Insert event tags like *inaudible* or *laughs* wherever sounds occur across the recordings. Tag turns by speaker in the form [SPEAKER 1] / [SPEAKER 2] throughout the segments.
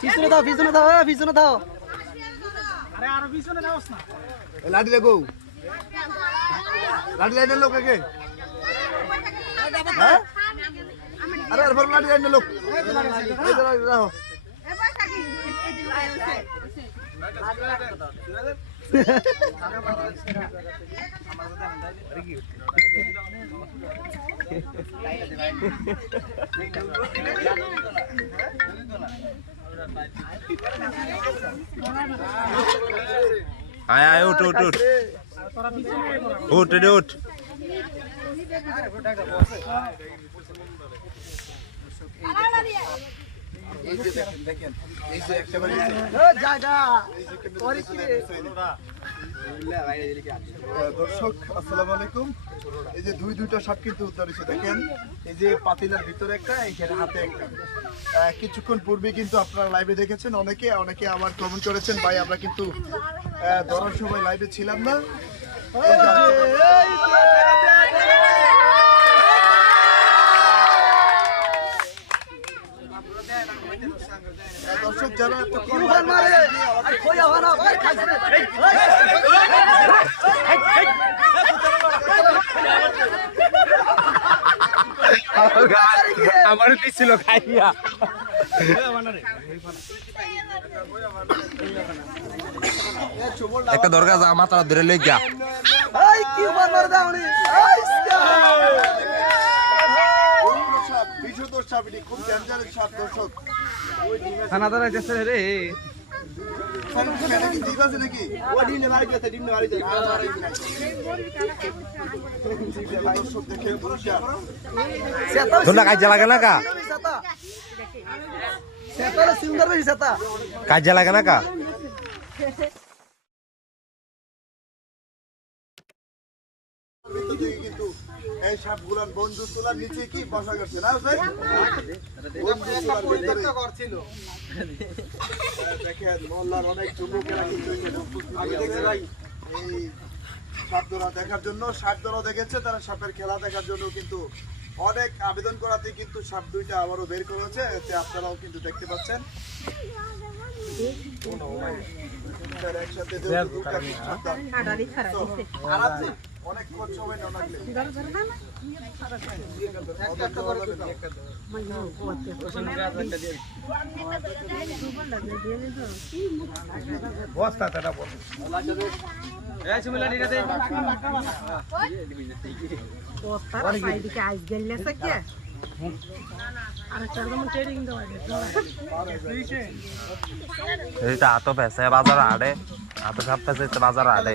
[SPEAKER 1] পিছনে দাও পিছনে দাও এ, পিছনে দাও।
[SPEAKER 2] লাঠি লেগো লাঠি লাইনের লোক একে। হ্যাঁ? আরে আর লাঠি লাইনের লোক। এই তো *laughs* লাঠি রাখো
[SPEAKER 3] আয় আয় উঠ উঠ উঠ উঠ রে উঠ
[SPEAKER 2] এই যে দেখেন দেখেন। এই যে একটা বাড়ি
[SPEAKER 1] এ, যা যা।
[SPEAKER 2] দর্শক, আসসালামু আলাইকুম। এই যে দুই দুইটা সাপ কিন্তু উদ্ধার হয়েছে, দেখেন। এই যে পাতিলার ভিতরে একটা, এখানে হাতে একটা। কিছুক্ষণ পূর্বে কিন্তু আপনারা লাইভে দেখেছেন, অনেকে অনেকে আবার কমেন্ট করেছেন, ভাই, আমরা কিন্তু ধরার সময় লাইভে ছিলাম না এই যে- আহ, দর্শক যারা এত
[SPEAKER 1] তুফান মারে আর কই আওয়া না ভাই খাইছে রে। এই, এই,
[SPEAKER 3] আমার দিছিল খাইয়া একটা দরকার যা মাথা ধরে লই গা
[SPEAKER 1] এই, কি তুফান মারে দাও নি
[SPEAKER 2] খুব ডেঞ্জারাস সাপ দর্শক
[SPEAKER 1] খানা দাঁড়াই যাচ্ছে রে।
[SPEAKER 3] কাজে লাগে না কাজে লাগে না কা?
[SPEAKER 2] কিন্তু এই সাপগুলার বন্ধু তোলার নিচে কি বসা করছে? না দেখেন মহল্লার অনেক যুবকেরা এই দেখার জন্য সাপ ধরা দেখেছে তারা সাপের খেলা দেখার জন্য কিন্তু অনেক আবেদন করাতে কিন্তু সাপ দুইটা আবারও বের করেছে। এতে আপনারাও কিন্তু দেখতে পাচ্ছেন। একসাথে যেহেতু দুইটা খুব সাবধান। আর আছে? অনেক কম সময় না লাগলে একটা একটা করে দিতে হবে।
[SPEAKER 3] এইটা হাত পেছে বাজার আড়ে হাত সাপ পেছে বাজার আড়ে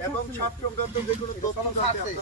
[SPEAKER 2] এবং সংক্রান্ত যে কোনো